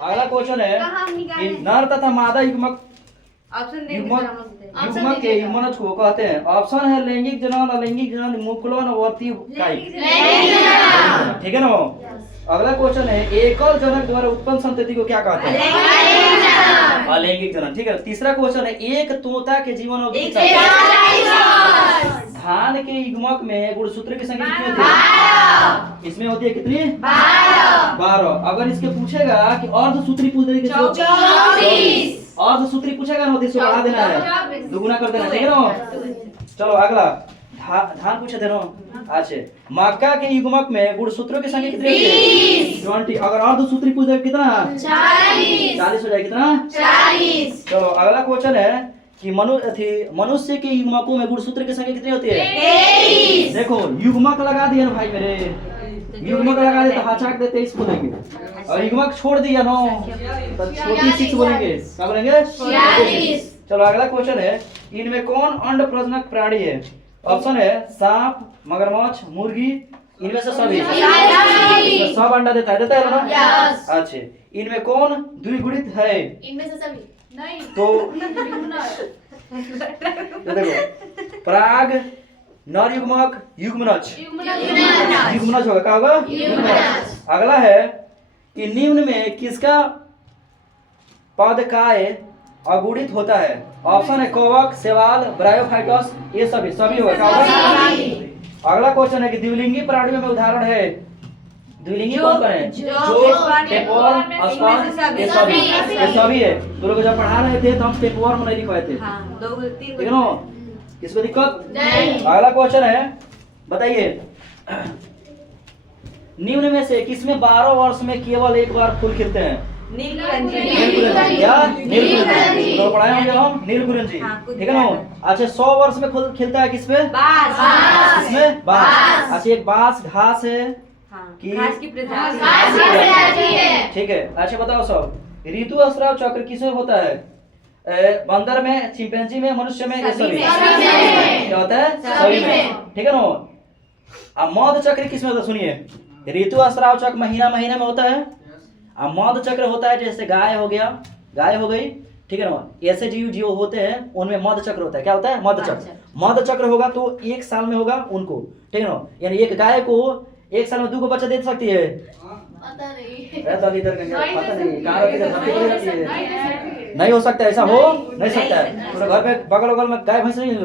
अगला क्वेश्चन है कि नर तथा मादा युग्मक युग्मक के युग्मनज को कहते हैं। ऑप्शन है लैंगिक जनन, अलैंगिक जनन, मुकुलन, वर्ती कायिक। ठीक है ना। अगला क्वेश्चन है एकल जनक द्वारा उत्पन्न संतति को क्या कहते हैं? अलैंगिक जनन। ठीक है। तीसरा क्वेश्चन है एक तोता के जीवन अवधि धान के युग्मक में गुणसूत्र की संख्या कितनी होती है? इसमें होती है कितनी? 12। अगर इसके पूछेगा कि अर्धसूत्री पूछ देगी 24। अर्धसूत्री पूछेगा ना तो इसको बढ़ा देना है, दुगुना कर देना। ठीक है ना। चलो अगला धान पूछे थे ना। अच्छा मक्का के युग्मक में गुणसूत्रों की संख्या कितनी होती है? 20। अगर अर्धसूत्री पूछ देगा कितना? 40 हो जाएगा। कितना? 40। चलो अगला क्वेश्चन है कि मनुष्य के युग्मकों में गुणसूत्र की संख्या कितनी होती है? 23। देखो युग्मक लगा दिया ना भाई मेरे, युग्मक लगा दिया तो हाचाक दे 23 बोलेंगे, और युग्मक छोड़ दिया ना तो छोटी 6 बोलेंगे। क्या बोलेंगे? 46। चलो अगला क्वेश्चन है इनमें कौन अंड प्रजनक प्राणी है? ऑप्शन है सांप, मगरमच्छ, मुर्गी, इनमें से सभी सब अंडा देता है ना? अच्छा इनमें कौन द्विगुणित है? इनमें से सभी नहीं तो देखो पराग, नर युग्मक, युग्मनज। युग्मनज होगा। क्या होगा? अगला है कि निम्न में किसका पद काय अगुणित होता है? ऑप्शन है कवक, शैवाल, ब्रायोफाइटस, ये सभी होगा। क्या होगा? अगला क्वेश्चन है कि द्विलिंगी प्राणियों में उदाहरण है। द्विलिंगी कौन कौन है? जो टेपवर्म, स्पंज, ये सभी है। तो लोग जब पढ़ा रहे थे तो हम टेपवर्म नहीं लिखवाए थे। ठीक है ना। किसको दिक्कत? अगला क्वेश्चन है बताइए निम्न में से किसमें 12 वर्ष में केवल एक बार फूल खिलते हैं? नीलकुरंजी। तो पढ़ाए होंगे हम नीलकुरंजी। ठीक है ना। अच्छा 100 वर्ष में फूल खिलता है किसमें? किसमें? बांस। अच्छा एक बांस घास है कि घास की प्रजाति है। ठीक है। अच्छा बताओ सब ऋतु स्राव चक्र किसमें होता है? बंदर में, चिंपैंजी में, मनुष्य में, सभी क्या होता है? सभी में। ठीक है ना। अब मध चक्र किसमें होता है? सुनिए ऋतु स्राव चक्र महीना में होता है। अब मध चक्र होता है जैसे गाय हो गया, गाय हो गई। ठीक है ना। ऐसे जीव जो होते हैं उनमें मध चक्र होता है। क्या होता है? मध चक्र। मध चक्र होगा तो 1 साल में होगा उनको। ठीक है ना। यानी एक गाय को 1 साल में 2 को बच्चा दे सकती है? पता नहीं। पता नहीं हो सकता। ऐसा हो नहीं सकता है। तो घर पे बगल में गाय भैंस नहीं है।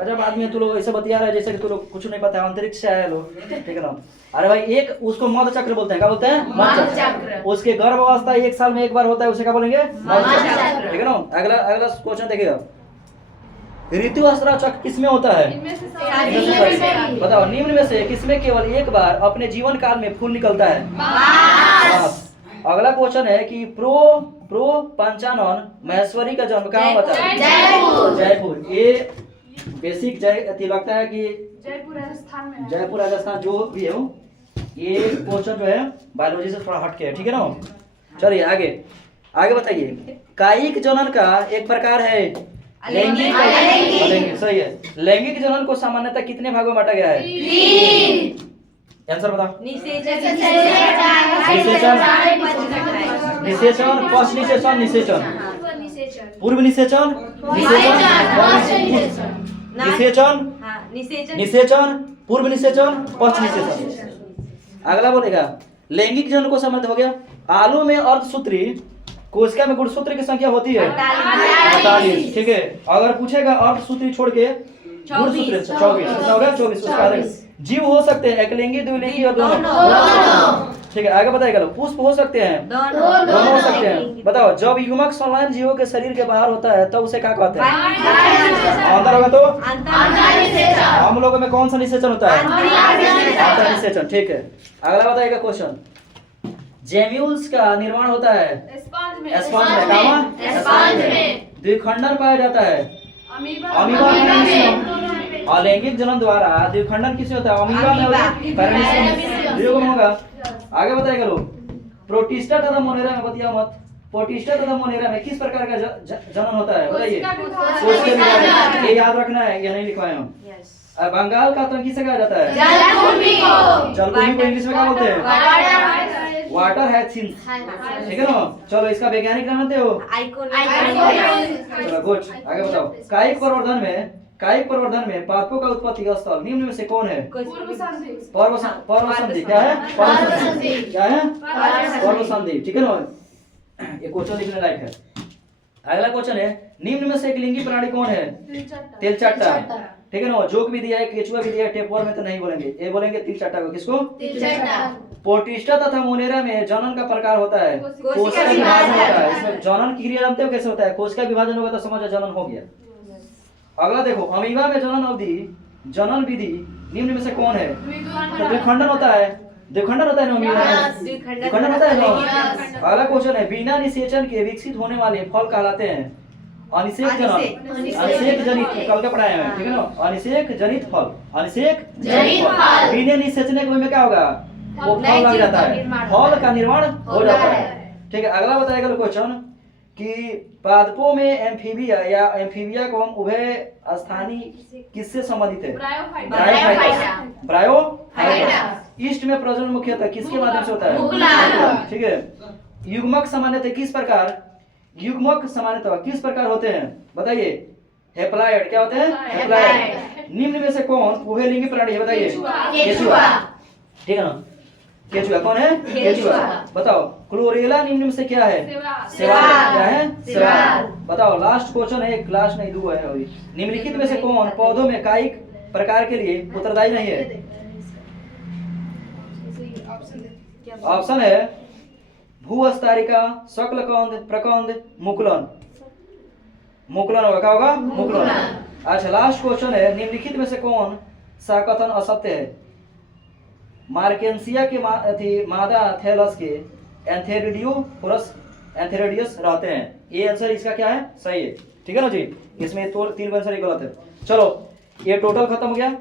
अजब आदमी है तू लोग, ऐसे बतिया रहा है जैसे कि तू लोग कुछ नहीं पता है, अंतरिक्ष से आए लोग। ठीक है ना। अरे भाई एक उसको मध चक्र बोलते हैं। क्या बोलते हैं? मध चक्र। उसके गर्भ अवस्था 1 साल में 1 बार होता है, उसे क्या बोलेंगे? मध चक्र। ठीक है ना। अगला क्वेश्चन देखिएगा ऋतु स्राव चक्र किसमें होता है? बताओ निम्न में से किसमें केवल एक बार अपने जीवन काल में फूल निकलता है? अगला क्वेश्चन है कि प्रो पंचानन महेश्वरी का जन्म कहाँ होता है? जयपुर। ये बेसिक लगता है कि जयपुर राजस्थान जो भी है ये क्वेश्चन जो है बायोलॉजी से थोड़ा हटके है। ठीक है ना। चलिए आगे बताइए कायिक जनन का एक प्रकार है लैंगिक। सही है। लैंगिक जनन को सामान्यतः कितने भागों में बांटा गया है? 3। आंसर बताओ। निषेचन, पश्च निषेचन, निषेचन, पूर्व निषेचन, निषेचन, पूर्व निषेचन, पश्च निषेचन। अगला बोलेगा लैंगिक जनन को समझ हो गया। आलू में अर्धसूत्री कोशिका में गुणसूत्र की संख्या होती है 48। ठीक है। अगर पूछेगा अर्धसूत्री छोड़ के गुणसूत्र 24 जीव हो सकते हैं एक लिंगी, द्विलिंगी और दोनों। ठीक है। आगे बताइएगा पुष्प हो सकते हैं? दोनों हो सकते हैं। बताओ जब युग्मक संलयन जीवों के शरीर के बाहर होता है तो उसे क्या कहते हैं? अंदर होगा तो हम लोगों में कौन सा निषेचन होता है? अंतर निषेचन। ठीक है। अगला बताइएगा क्वेश्चन जेम्यूल्स का निर्माण होता है स्पंज में। द्विखंडन पाया जाता है अमीबा में। अलैंगिक जनन द्वारा द्विखंडन किसमें होता है? अमीबा में, पैरामीशियम में होगा। आगे बताइएगा लोग प्रोटिस्टा तथा मोनेरा में, बतिया मत, प्रोटिस्टा तथा मोनेरा में किस प्रकार का जनन होता है? बताइए। ये याद रखना है, ये नहीं लिखवाए हम। बंगाल का आतंकी से कहा जाता है? जलकुंभी को इंग्लिश में क्या बोलते हैं? वाटर हैज सीन्स, ठीक है ना। चलो इसका वैज्ञानिक नाम जानते हो? चलो गुड, आगे बताओ। कायिक प्रवर्धन में पादपों का उत्पत्ति स्थल निम्न में से कौन है? पर्व संधि। क्या है? क्या है? पर्व संधि, ठीक है ना। ये क्वेश्चन लिखने लायक है। अगला क्वेश्चन है, निम्न में से एक लिंगी प्राणी कौन है? तिलचट्टा, ठीक है ना। जोक भी दिया है, केचुआ भी दिया है, टेपवर में तो नहीं बोलेंगे, ये बोलेंगे तिलचट्टा को। किसको? पोटिस्टा तथा मोनेरा में जनन का प्रकार होता है, कोशिका विभाजन होता है। इसमें जनन की क्रिया जानते हो कैसे होता है? कोशिका विभाजन होगा तो समझो जनन हो गया। अगला देखो, अमीबा में जनन विधि निम्न में से कौन है? तो द्विखंडन होता है ना अमीबा में, द्विखंडन होता है ना। अगला क्वेश्चन है, बिना निषेचन के विकसित होने वाले फल कहलाते हैं अनिषेक जनित, कल का पढ़ाया है, ठीक है ना। अनिषेक जनित फल, बिना निषेचन के में क्या होगा? वो फल लग जाता है, फल का निर्माण हो जाता है, ठीक है। अगला बताएगा क्वेश्चन कि पादपों में एम्फीबिया को हम उभय स्थानी किससे संबंधित है? ब्रायोफाइटा। ईस्ट में प्रजनन मुख्यतः किसके माध्यम से होता है? ठीक है। युग्मक सामान्यतः किस प्रकार होते हैं? बताइए। हेप्लॉइड। क्या होते हैं? हेप्लॉइड। निम्न में से कौन उभयलिंगी प्राणी है? बताइए। केचुआ, ठीक है ना। केचुआ कौन है? केचुआ। बताओ। क्लोरेला निम्न में से क्या है? शैवाल। क्या है? शैवाल। बताओ। लास्ट क्वेश्चन है, क्लास नहीं 2 है अभी। निम्नलिखित में से कौन पौधों में कायिक प्रकार के लिए उत्तरदायी नहीं है? ऑप्शन है भूअस्तारिका, शकलकंद, प्रकंद, मुकुलन होगा। क्या होगा? मुकुलन। अच्छा, लास्ट क्वेश्चन है, निम्नलिखित में से कौन सा कथन असत्य है? मार्केंसिया के मादा थैलस के एंथेरिडियस रहते हैं। ये आंसर इसका क्या है? सही है, ठीक है ना जी। इसमें तो 3 आंसर ही गलत है। चलो, ये टोटल खत्म हो गया।